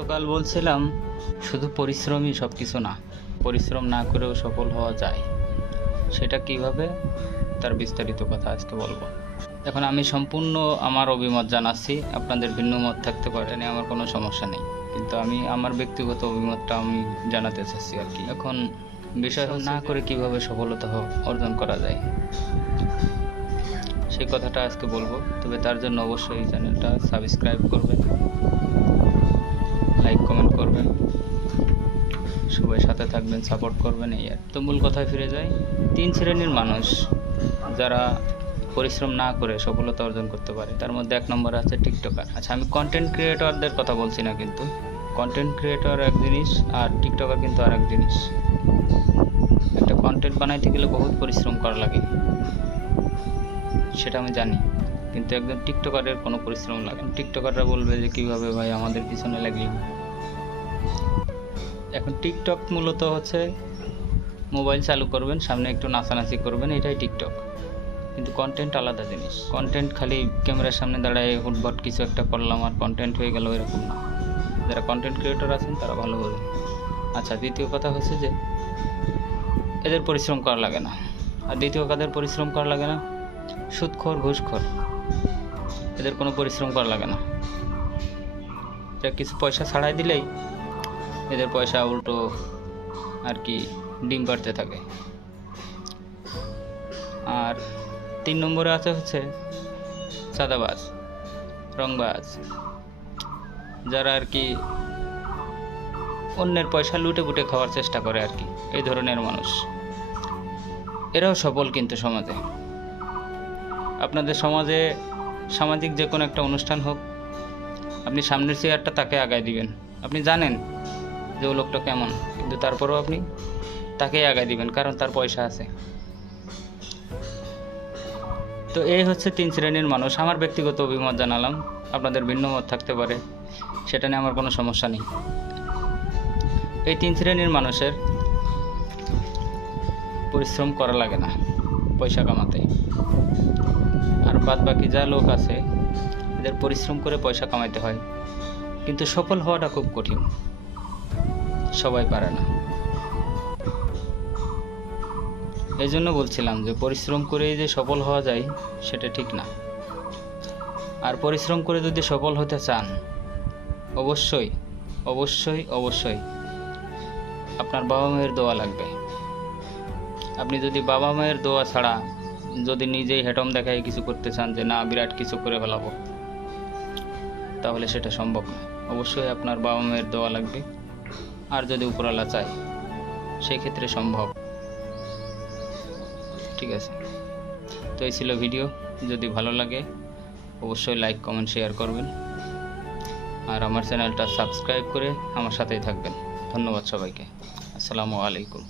গতকাল বলছিলাম শুধু পরিশ্রমই সব কিছু না, পরিশ্রম না করেও সফল হওয়া যায়। সেটা কিভাবে, তার বিস্তারিত কথা আজকে বলবো। এখন আমি সম্পূর্ণ আমার অভিমত জানাচ্ছি, আপনাদের ভিন্ন মত থাকতে পারে, আমার কোনো সমস্যা নেই, কিন্তু আমি আমার ব্যক্তিগত অভিমতটা আমি জানাতে চাচ্ছি আর কি। এখন বিষয় না করে কিভাবে সফলতা অর্জন করা যায় সেই কথাটা আজকে বলবো। তবে তার জন্য অবশ্যই এই চ্যানেলটা সাবস্ক্রাইব করবেন, লাইক কমেন্ট করবেন, সবাই সাথে থাকবেন, সাপোর্ট করবেন। এই আর তো মূল কথায় ফিরে যায়। 3 শ্রেণীর মানুষ যারা পরিশ্রম না করে সফলতা অর্জন করতে পারে, তার মধ্যে 1 নম্বরে আছে টিকটকার। আচ্ছা, আমি কন্টেন্ট ক্রিয়েটরদের কথা বলছি না, কিন্তু কন্টেন্ট ক্রিয়েটর এক জিনিস আর টিকটকার কিন্তু আর এক জিনিস। একটা কন্টেন্ট বানাইতে গেলে বহুত পরিশ্রম করা লাগে, সেটা আমি জানি, কিন্তু একজন টিকটকারের কোনো পরিশ্রম লাগে না। টিকটকাররা বলবে যে কীভাবে ভাই আমাদের পিছনে লাগলি। এখন টিকটক মূলত হচ্ছে মোবাইল চালু করবেন, সামনে একটু নাচানাচি করবেন, এটাই টিকটক। কিন্তু কন্টেন্ট আলাদা জিনিস। কন্টেন্ট খালি ক্যামেরার সামনে দাঁড়ায় হুটবট কিছু একটা করলাম আর কন্টেন্ট হয়ে গেল, এরকম না। যারা কন্টেন্ট ক্রিয়েটর আছেন তারা ভালো বোঝেন। আচ্ছা, দ্বিতীয় কথা হচ্ছে যে এদের পরিশ্রম করা লাগে না। আর দ্বিতীয় কাদের পরিশ্রম করা লাগে না? সুদখোর, ঘুষখোর, এদের কোনো পরিশ্রম করা লাগে না। এরা কিছু পয়সা ছাড়াই দিলেই এদের পয়সা উল্টো আর কি ডিম পাড়তে থাকে। আর 3 নম্বরে আছে হচ্ছে চাঁদাবাজ, রংবাজ, যারা আর কি অন্যের পয়সা লুটে পুটে খাওয়ার চেষ্টা করে আর কি, এই ধরনের মানুষ। এরাও সফল কিন্তু সমাজে। আপনাদের সমাজে সামাজিক যে কোনো একটা অনুষ্ঠান হোক, আপনি সামনের চেয়ারটা তাকে আগায় দিবেন। আপনি জানেন যে ও লোকটা কেমন, কিন্তু তারপরেও আপনি তাকেই আগায় দিবেন, কারণ তার পয়সা আছে। তো এই হচ্ছে 3 শ্রেণীর মানুষ। আমার ব্যক্তিগত অভিমত জানালাম, আপনাদের ভিন্ন মত থাকতে পারে, সেটা নিয়ে আমার কোনো সমস্যা নেই। এই 3 শ্রেণীর মানুষের পরিশ্রম করা লাগে না পয়সা কামাতে। আর বাদ বাকি যা লোক আছে এদের পরিশ্রম করে পয়সা কামাইতে হয়, কিন্তু সফল হওয়াটা খুব কঠিন, সবাই পারে না। এই জন্য বলছিলাম যে পরিশ্রম করেই যে সফল হওয়া যায় সেটা ঠিক না। আর পরিশ্রম করে যদি সফল হতে চান, অবশ্যই অবশ্যই অবশ্যই আপনার বাবা মায়ের দোয়া লাগবে। আপনি যদি বাবা মায়ের দোয়া ছাড়া যদি নিজেই হেটম দেখায় কিছু করতে চান যে না বিরাট কিছু করে ফেলাবো, তাহলে সেটা সম্ভব না। অবশ্যই আপনার বাবা মায়ের দোয়া লাগবে, আর যদি উপরওয়ালা চায় সেই ক্ষেত্রে সম্ভব। ঠিক আছে, তো এই ছিল ভিডিও। যদি ভালো লাগে অবশ্যই লাইক কমেন্ট শেয়ার করবেন, আর আমার চ্যানেলটা সাবস্ক্রাইব করে আমার সাথেই থাকবেন। ধন্যবাদ সবাইকে। আসসালামু আলাইকুম।